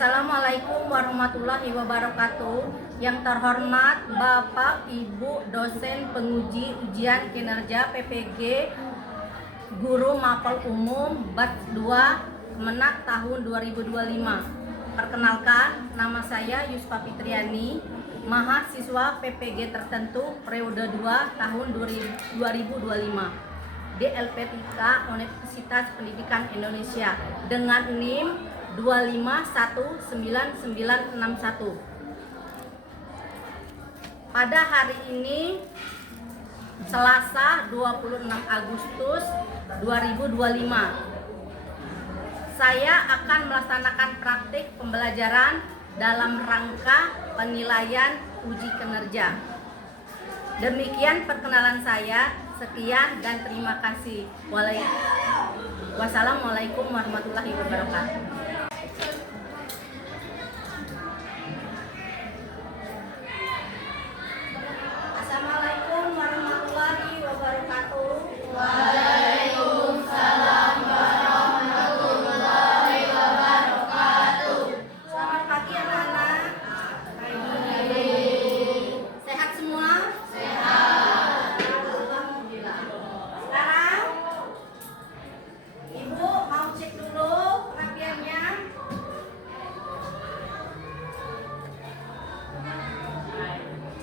Assalamualaikum warahmatullahi wabarakatuh. Yang terhormat Bapak Ibu dosen penguji ujian kinerja PPG Guru Mapel Umum Batch 2 Kemenak tahun 2025. Perkenalkan, nama saya Yusfa Fitriani, mahasiswa PPG tertentu periode 2 tahun 2025 di LPTK Universitas Pendidikan Indonesia dengan NIM 2519961. Pada hari ini Selasa 26 Agustus 2025, saya akan melaksanakan praktik pembelajaran dalam rangka penilaian uji kinerja. Demikian perkenalan saya. Sekian dan terima kasih. Wassalamualaikum warahmatullahi wabarakatuh. Assalamualaikum warahmatullahi wabarakatuh. Waalaikumsalam warahmatullahi wabarakatuh. Selamat pagi anak-anak. Sehat semua? Sehat. Alhamdulillah. Sekarang Ibu mau cek dulu perapiannya.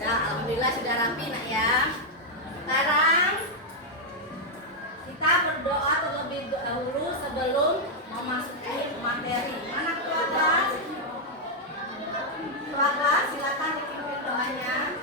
Nah, alhamdulillah sudah rapi nak ya. Sekarang kita berdoa terlebih dahulu sebelum memasuki materi. Mana ketua kelas? Ketua kelas silakan dipimpin doanya.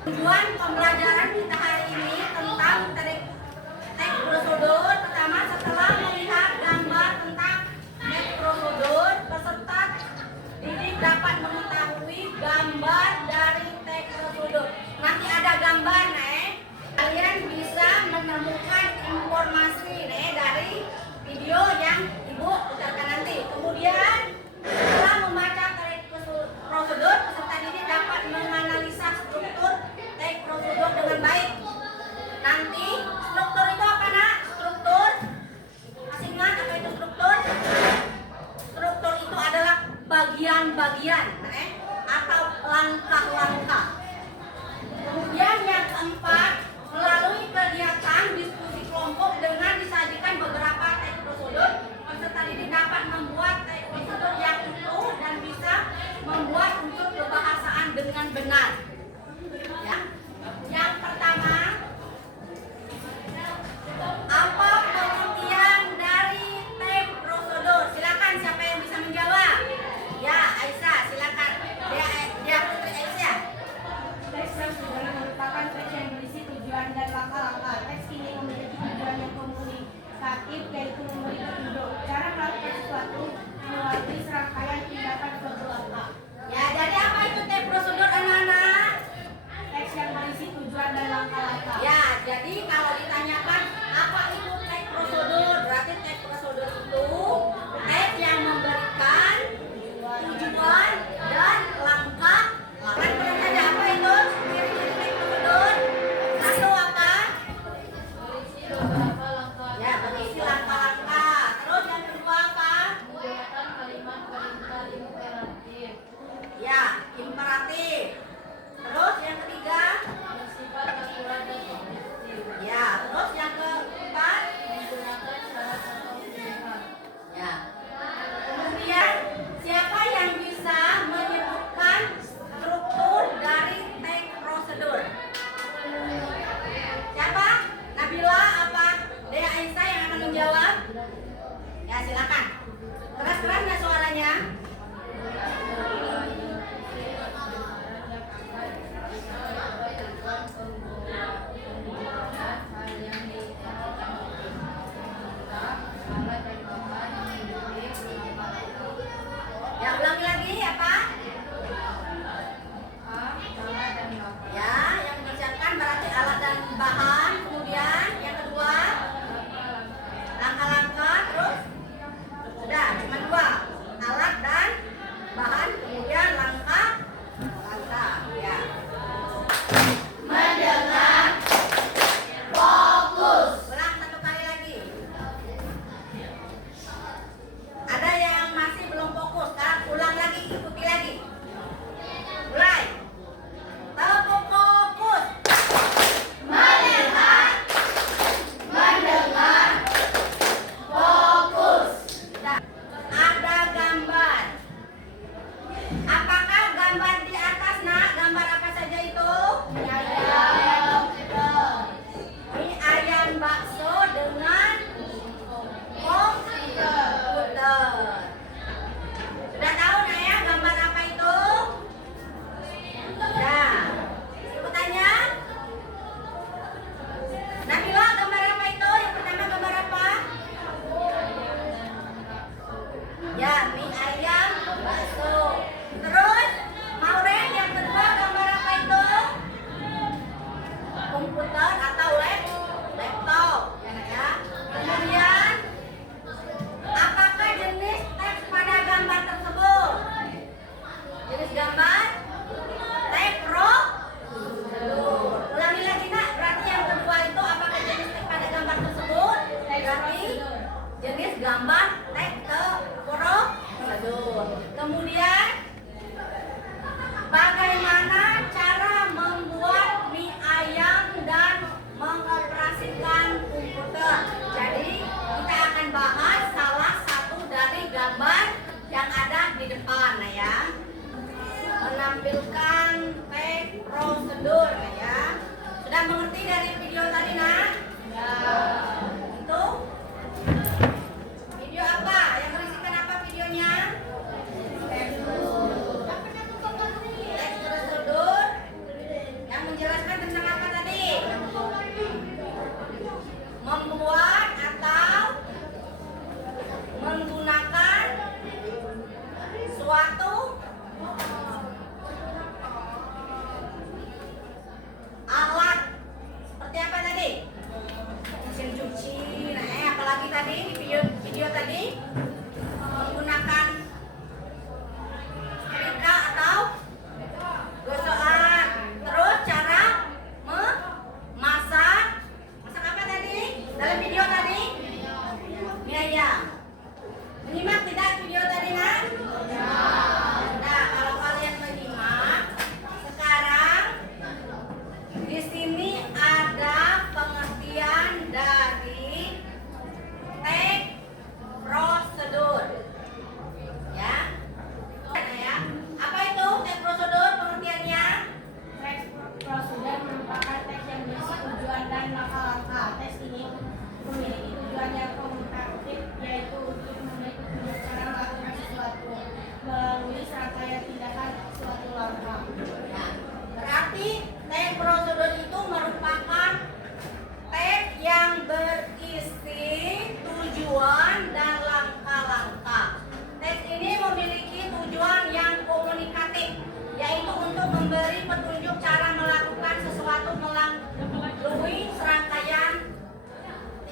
Tujuan pembelajaran kita hari ini tentang teknik prosedur. Pertama, setelah melihat gambar tentang teknik prosedur, peserta didik dapat mengetahui gambar dari teknik prosedur. Nanti ada gambar, kalian bisa menemukan informasi dari video yang ibu putarkan nanti. Kemudian setelah membaca teknik prosedur, peserta didik dapat menganalisa struktur teknik prosedur dengan baik. Nanti struktur itu apa, nak? Struktur masih ingat apa itu struktur? Struktur itu adalah bagian-bagian atau langkah-langkah. Kemudian yang keempat, melalui kegiatan diskusi kelompok dengan disajikan beberapa teknik prosedur, peserta didik dapat membuat teknik prosedur yang utuh dan bisa membuat unsur kebahasaan dengan benar. Ya. Yang pertama, apa pengertian dari teknik prosedur? Silakan, siapa yang bisa menjawab? Ya, Aisyah, silakan. Dia Putri Aisyah. Teks prosedur merupakan teks yang berisi tujuan dan langkah-langkah. Teks ini memiliki tujuan yang komunikatif, yaitu memberi petunjuk cara melakukan sesuatu melalui serangkaian tindakan suatu langkah. Ya, jadi apa itu teknik prosedur, anak-anak? Teks yang berisi tujuan dan langkah-langkah. Ya, jadi kalau ditanyakan apa itu teknik prosedur, berarti teknik prosedur itu teks yang memberikan tujuan dan langkah. Kan benar saja, apa itu ciri-ciri teknik prosedur? Satu apa? Ya, berisi langkah-langkah. Terus yang kedua apa? Menggunakan kalimat-kalimat imperatif. Ya, imperatif. Terus yang ketiga? Bersifat akurat dan objektif. Ya, terus yang keempat? Menggunakan syarat atau pilihan. Ya. Kemudian siapa yang bisa menyebutkan struktur dari teknik prosedur? Siapa? Nabila apa Dea Aisyah yang akan menjawab? Ya, silakan. Keras-keras nggak suaranya? Ya, ulangi lagi apa? Ya, yang dipersiapkan berarti alat dan bahan. Kemudian yang kedua, langkah-langkah. Terus sudah, cuma dua, alat dan bahan. Kemudian langkah. Ya. Mendengar, fokus. Ulang satu kali lagi. Ada yang masih belum fokus, sekarang ulang lagi, ikuti lagi. Mulai. Tepuk fokus. Mendengar, fokus. Sudah. Ada gambar. Apakah gambar di atas, nak? Gambar apa saja itu? Mie ayam bakso dengan komputer. Sudah tahu, nak, ya, gambar apa itu? Sudah. Sebutannya? Nabila, gambar apa itu? Yang pertama gambar apa? Ya, mie ayam bakso. Terus, Maureen, yang kedua gambar apa itu? Komputer atau laptop. Ya, nak, ya. Kemudian, apakah jenis teks pada gambar tersebut? Jenis gambar? Teks prosedur. Ulangi lagi, nak. Berarti yang kedua itu apakah jenis teks pada gambar tersebut? Berarti jenis gambar teks prosedur. Kemudian, bagaimana cara membuat mie ayam dan mengoperasikan komputer? Jadi kita akan bahas salah satu dari gambar yang ada di depan, ya. Menampilkan teknik prosedur, ya. Sudah mengerti dari video tadi, nak? Ya. Itu video apa? Yang berisikan apa videonya? Teks prosedur yang menjelaskan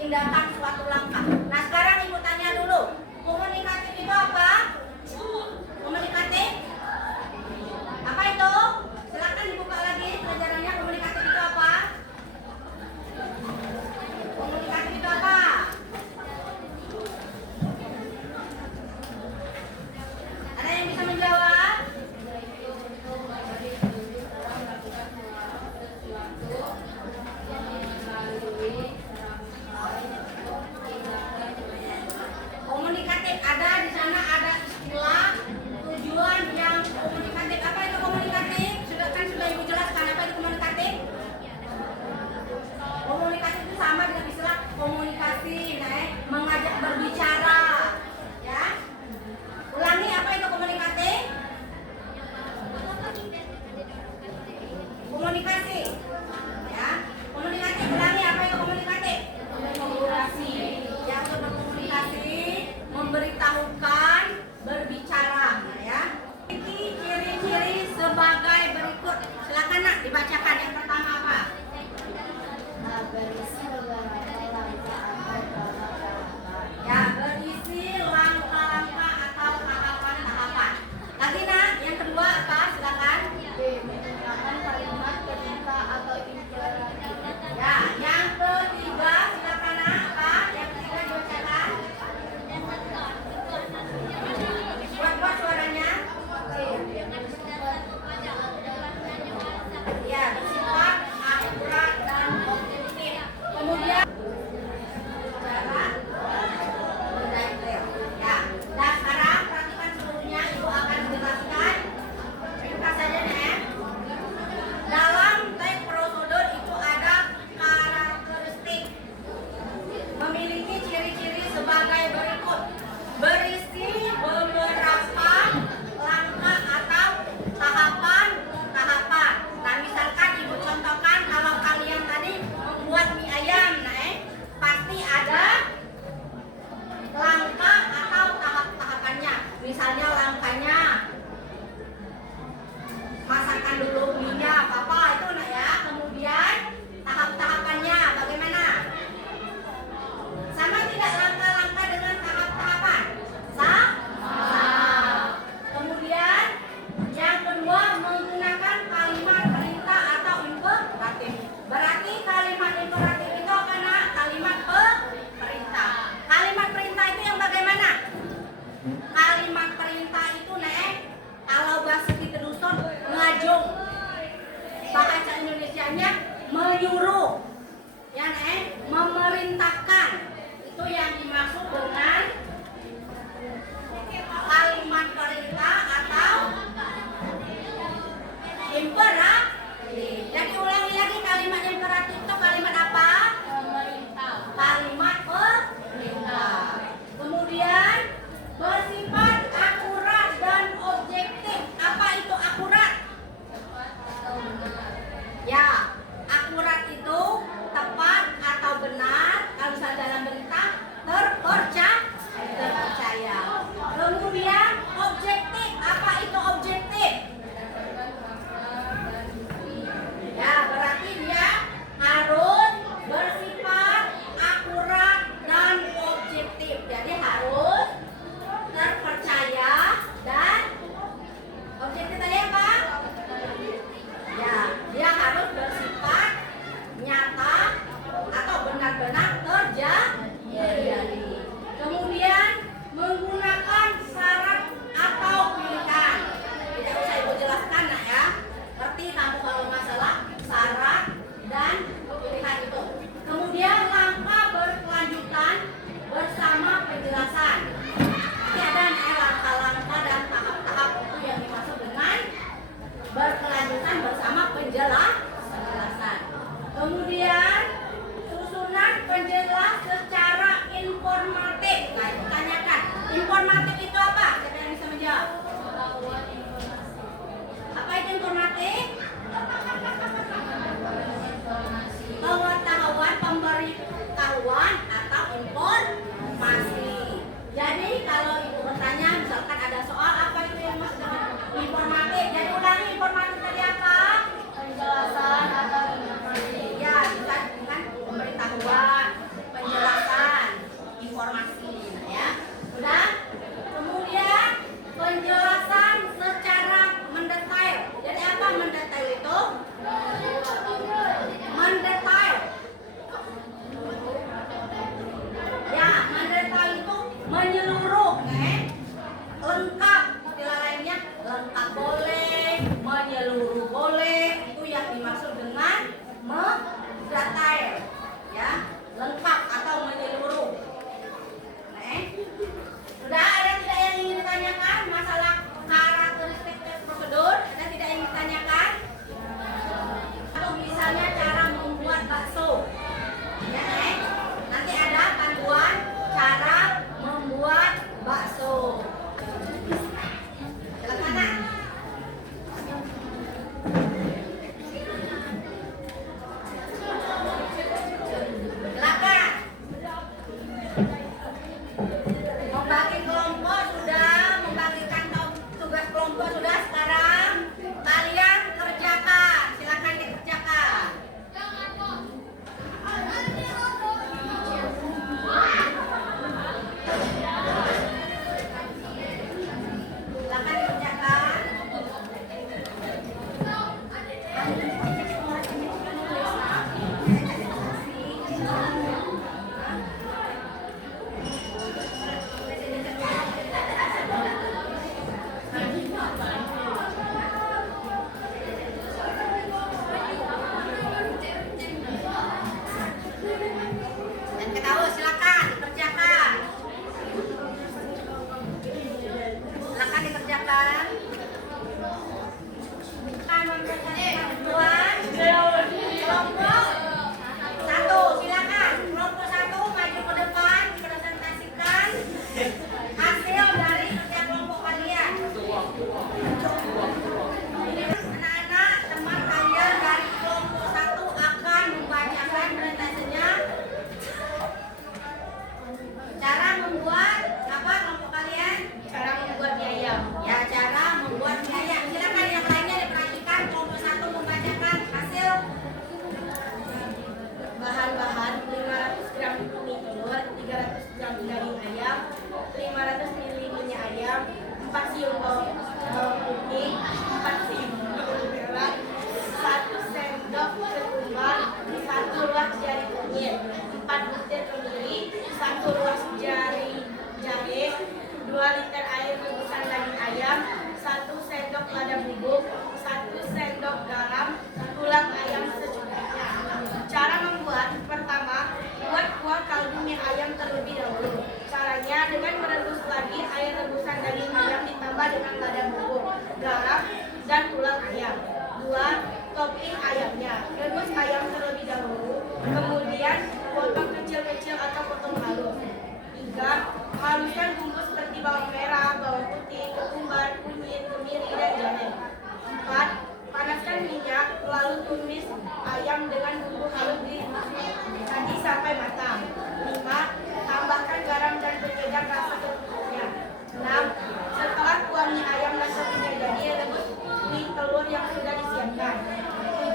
tindakan suatu langkah. Nah sekarang ibu tanya dulu, komunikatif itu apa? Komunikatif? Apa itu? Silakan dibuka lagi pelajarannya. Komunikatif itu apa? Komunikatif itu apa? Ada yang bisa menjawab? Komunikatif ada di sana, ada istilah tujuan yang komunikatif. Apa itu komunikatif? Sudah ibu jelaskan apa itu komunikatif. Komunikasi itu sama dengan istilah komunikasi, mengajak berbicara, ya. Ulangi, apa itu komunikatif? Komunikasi, ya. Komunikasi, ulangi, apa itu komunikatif? Komunikasi, yang berkomunikasi, memberitahukan, berbicara, ya. Ciri-ciri sebagai berikut. Silakan nak dibacakan. Yang pertama apa? Berisi beberapa langkah atau tahapan. Ya, berisi langkah-langkah atau tahapan-tahapan. Lagi nak, yang kedua apa? Silakan. B. Menggunakan kalimat perintah atau imperatif. Ya, yang ketiga silakan nak. Apa? Yang ketiga dibacakan. Buat suaranya. Ya, bersifat akurat dan objektif. Kemudian ya. Nah sekarang perhatikan seluruhnya, ibu akan menjelaskan. Buka saja nih. Dalam teks prosedur itu ada karakteristik, memiliki ciri-ciri sebagai berikut. Berisi beberapa langkah atau tahapan-tahapan. Nah misalkan ibu contohkan, kalau kalian tadi membuat mie ayam, pasti ada langkah atau tahap-tahapannya. Misalnya langkahnya masakkan dulu minyak apa itu nak ya. Kemudian tahap-tahapannya bagaimana? Sama tidak langkah-langkah dengan tahap-tahapan? Sama. Kemudian yang kedua menggunakan kalimat perintah atau imperatif. Berarti kalimat imperatif itu apa nak? Kalimat perintah. Kalimat perintah itu yang bagaimana? Kalimat perintah itu kalau bahasa kita dusun ngajung. Bahasa Indonesianya menyuruh. Ya memerintahkan. Itu yang dimaksud dengan kalimat perintah atau imperatif. Jadi ulangi lagi, kalimat imperatif itu kalimat apa? Pemerintah. Kalimat perintah. Kemudian bersifat akurat dan objektif. Apa itu akurat? Ya, akurat itu tepat atau benar. Kalau misalnya dalam berita terpercaya. ayamnya. Rebus ayam terlebih dahulu, kemudian potong kecil-kecil atau potong halus. 3. Haluskan bumbu seperti bawang merah, bawang putih, ketumbar, kunyit, kemiri, dan jahe. 4. Panaskan minyak, lalu tumis ayam dengan bumbu halus tadi sampai matang. 5. Tambahkan garam dan penyedap rasa secukupnya. 6. Setelah kuah mie ayam dan toppingnya jadi, rebus mie telur yang sudah disiapkan.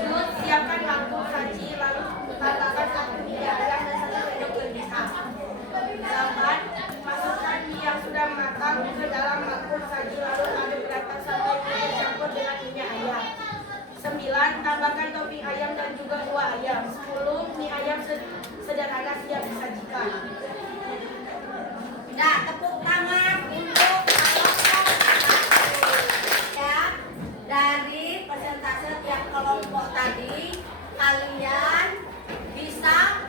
7. Siapkan mangkuk saji, lalu tambahkan 1 mie ayam dan 1 sendok gurita. 8. Masukkan mie yang sudah matang ke dalam mangkuk saji, lalu aduk rata sampai mie bercampur dengan minyak ayam. 9. Tambahkan topping ayam dan juga kuah ayam. 10. Mie ayam sederhana siap disajikan. Nah, tepuk tangan untuk kelompok ya. Dari persentase tiap kelompok tadi, kalian bisa